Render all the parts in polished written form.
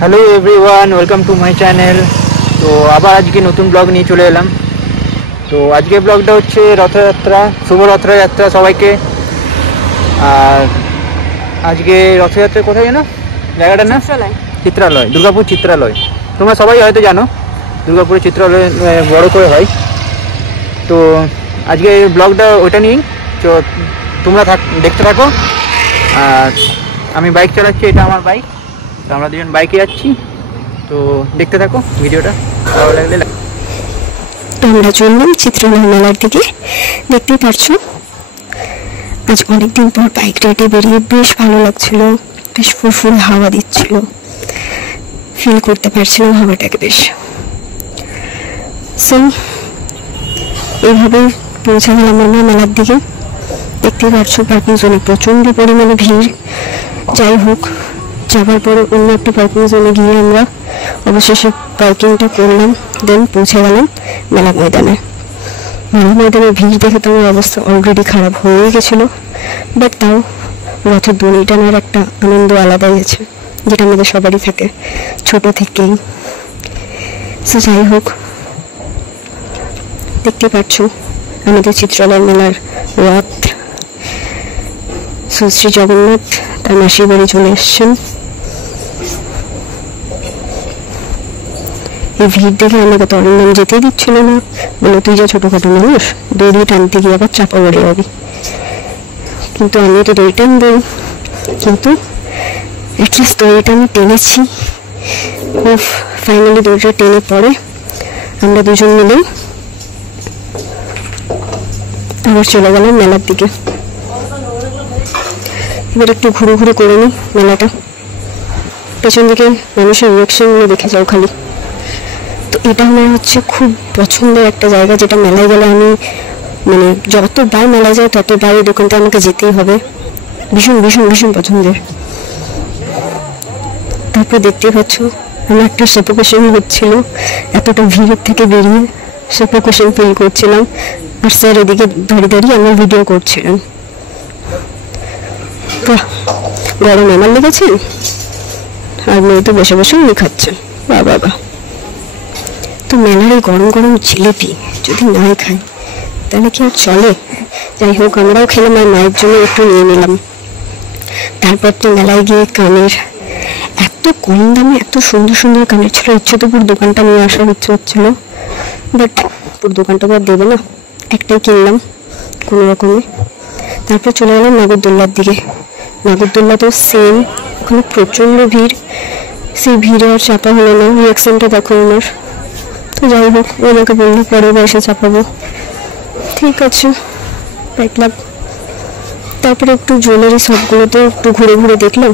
Hello everyone, welcome to my channel. तो আবার আজকে নতুন ব্লগ নিয়ে চলে এলাম। তো আজকে ব্লগটা হচ্ছে রথযাত্রা, শুভ রথযাত্রা সবাইকে। আর আজকে রথযাত্রা কোথায় জানো জায়গাটার নাম? চিত্রালয়, দুর্গাপুর চিত্রালয়। তোমরা সবাই হয়তো জানো দুর্গাপুরে চিত্রালয় বড় করে হয়। তো আজকে ব্লগটা ওইটা নিয়েই, তো তোমরা দেখতে থাকো। আর আমি বাইক চালাচ্ছি, এটা আমার বাইক। তো আমরা দুজন বাইকে যাচ্ছি, তো দেখতে থাকো ভিডিওটা, ভালো লাগলে। আমরা চললাম চিত্রালয় মেলার দিকে। দেখতেই পারছো আজ অনেকদিন পর বাইক রাইডে বেরিয়ে বেশ ভালো লাগছিল, বেশ ফুরফুর হাওয়া দিচ্ছিল, ফিল করতে পারছিলাম হাওয়াটাকে বেশ। সো এইভাবে পৌঁছে গেলাম আমরা মেলার দিকে। দেখতেই পারছো পার্কিং জোনে প্রচন্ড পরিমাণে ভিড়। যাই হোক, যাবার পরে অন্য একটা পার্কিং জোনে গিয়ে আমরা অবশেষে পার্কিংটা করলাম, দেন পৌঁছে গেলাম মেলা ময়দানে। মেলা ময়দানের ভিড় দেখে তো আমার অবস্থা অলরেডি খারাপ হয়ে গেছিলো, বাট তাও রথের দড়ি টানার একটা আনন্দ আলাদাই আছে, যেটা আমাদের সবারই থাকে ছোট থেকেই। সো যাই হোক, দেখতে পাচ্ছ আমাদের চিত্রালয় মেলার রথ। শ্রী জগন্নাথ তার মাসির বাড়ি চলে এসছেন। এই ভিড় দেখে আমাকে তো অরিন্দম যেতেই দিচ্ছিল না, বলে তুই যা ছোটখাটো মানুষ, দড়ি টানতে গিয়ে আবার চাপা পড়ে যাবি। কিন্তু আমি তো দড়ি টানবই, কিন্তু অ্যাটলিস্ট দড়িটা আমি টেনেছি। ফাইনালি দড়িটা টেনে পড়ে আমরা দুজন মিলে আবার চলে গেলাম মেলার দিকে। এবার একটু ঘুরে ঘুরে করে নিই মেলাটা। পেছন দিকে মানুষের রিয়াকশনগুলো দেখে যাও খালি। তো এটা আমার হচ্ছে খুব পছন্দের একটা জায়গা, যেটা মেলায় গেলে আমি মানে যতবার মেলায় যায় ততবার এই দোকানটা আমাকে যেতেই হবে। ভীষণ ভীষণ ভীষণ পছন্দের। তারপর দেখতেই পাচ্ছ আমার একটা সাফোকেশন হচ্ছিল, এতটা ভিড়ের থেকে বেরিয়ে সাফোকেশন ফিল করছিলাম। আর স্যার এদিকে দাঁড়িয়ে দাঁড়িয়ে আমার ভিডিও করছিলেন। গরম আমার লেগেছে, আর মেয়ে তো বসে বসে উনি খাচ্ছেন। বাবা, তো মেলার এই গরম গরম জিলিপি যদি না খাই তাহলে কি আর চলে? যাই হোক, আমরাও খেলাম আর মায়ের জন্য একটু নিয়ে নিলাম। তারপর তো মেলায় গিয়ে কানের এত কম দামে এত সুন্দর সুন্দর কানের ছিল, ইচ্ছে তো পুরো দোকানটা নিয়ে আসার ইচ্ছে হচ্ছিল, বাট পুরো দোকানটা তো আর দেবে না, একটাই কিনলাম কোনো রকমে। তারপর চলে গেলাম নাগরদোল্লার দিকে। নাগরদোল্লা তো সেম, ওখানে প্রচণ্ড ভিড়। সেই ভিড়ে আর চাপা হলো না, রিয়াকশনটা দেখো ওনার। তো যাই হোক, ওনাকে বললো পরে এসে চাপাবো, ঠিক আছে দেখলাম। তারপরে একটু জুয়েলারি শপগুলোতে একটু ঘুরে ঘুরে দেখলাম।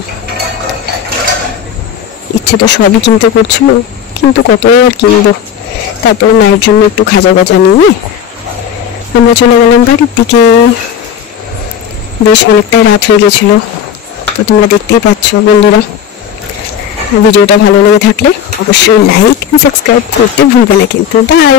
ইচ্ছে তো সবই কিনতে করছিল, কিন্তু কত আর কিনবো। তারপরে মায়ের জন্য একটু খাজা গজা নিয়ে আমরা চলে গেলাম বাড়ির দিকে। বেশ অনেকটাই রাত হয়ে গেছিল। তো তোমরা দেখতেই পাচ্ছ বন্ধুরা, ভিডিওটা ভালো লেগে থাকলে অবশ্যই লাইক এন্ড সাবস্ক্রাইব করতে ভুলবে না কিন্তু। বাই।